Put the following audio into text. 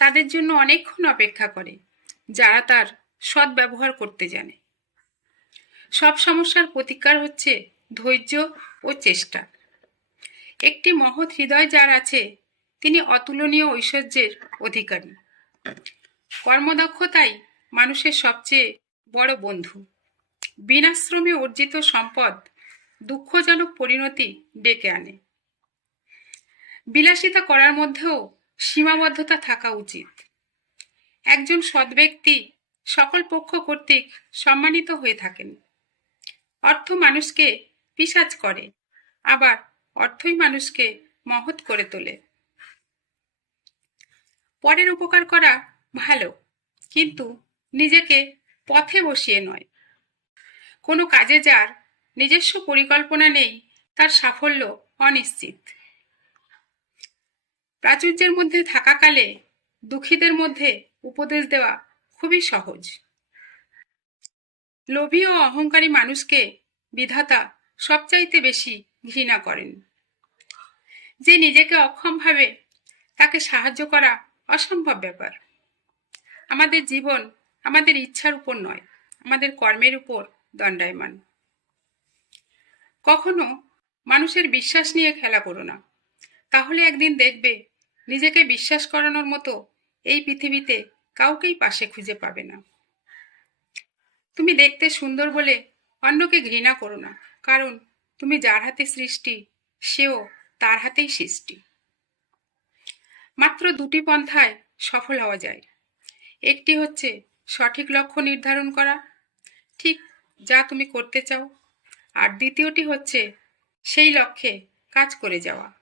তাদের জন্য অনেকক্ষণ অপেক্ষা করে, যারা তার সৎ ব্যবহার করতে জানে। সব সমস্যার প্রতিকার হচ্ছে ধৈর্য ও চেষ্টা। একটি মহৎ হৃদয় যার আছে, তিনি অতুলনীয় ঐশ্বর্যের অধিকারী। কর্মদক্ষতাই মানুষের সবচেয়ে বড় বন্ধু। বিনাশ্রমে অর্জিত সম্পদ দুঃখজনক পরিণতি ডেকে আনে। বিলাসিতা করার মধ্যেও সীমাবদ্ধতা থাকা উচিত। একজন সৎ ব্যক্তি সকল পক্ষ কর্তৃক সম্মানিত হয়ে থাকেন। অর্থ মানুষকে পিসাজ করে, আবার অর্থই মানুষকে মহৎ করে তোলে। পরের উপকার করা ভালো, কিন্তু নিজেকে পথে বসিয়ে নয়। কোনো কাজে যার নিজস্ব পরিকল্পনা নেই, তার সাফল্য অনিশ্চিত। প্রাচুর্যের মধ্যে থাকাকালে দুঃখীদের মধ্যে উপদেশ দেওয়া খুবই সহজ। লোভী ও অহংকারী মানুষকে বিধাতা সবচাইতে বেশি ঘৃণা করেন। যে নিজেকে অক্ষম ভাবে তাকে সাহায্য করা অসম্ভব ব্যাপার। আমাদের জীবন আমাদের ইচ্ছার উপর নয়, আমাদের কর্মের উপর দণ্ডায়মান। কখনো মানুষের বিশ্বাস নিয়ে খেলা করো না। তাহলে একদিন দেখবে নিজেকে বিশ্বাস করানোর মতো এই পৃথিবীতে কাউকেই পাশে খুঁজে পাবে না। তুমি দেখতে সুন্দর বলে অন্যকে ঘৃণা করো না, কারণ তুমি যার হাতে সৃষ্টি, সেও তার হাতেই সৃষ্টি। মাত্র দুটি পন্থায় সফল হওয়া যায়। একটি হচ্ছে সঠিক লক্ষ্য নির্ধারণ করা, ঠিক যা তুমি করতে চাও, আর দ্বিতীয়টি হচ্ছে সেই লক্ষ্যে কাজ করে যাওয়া।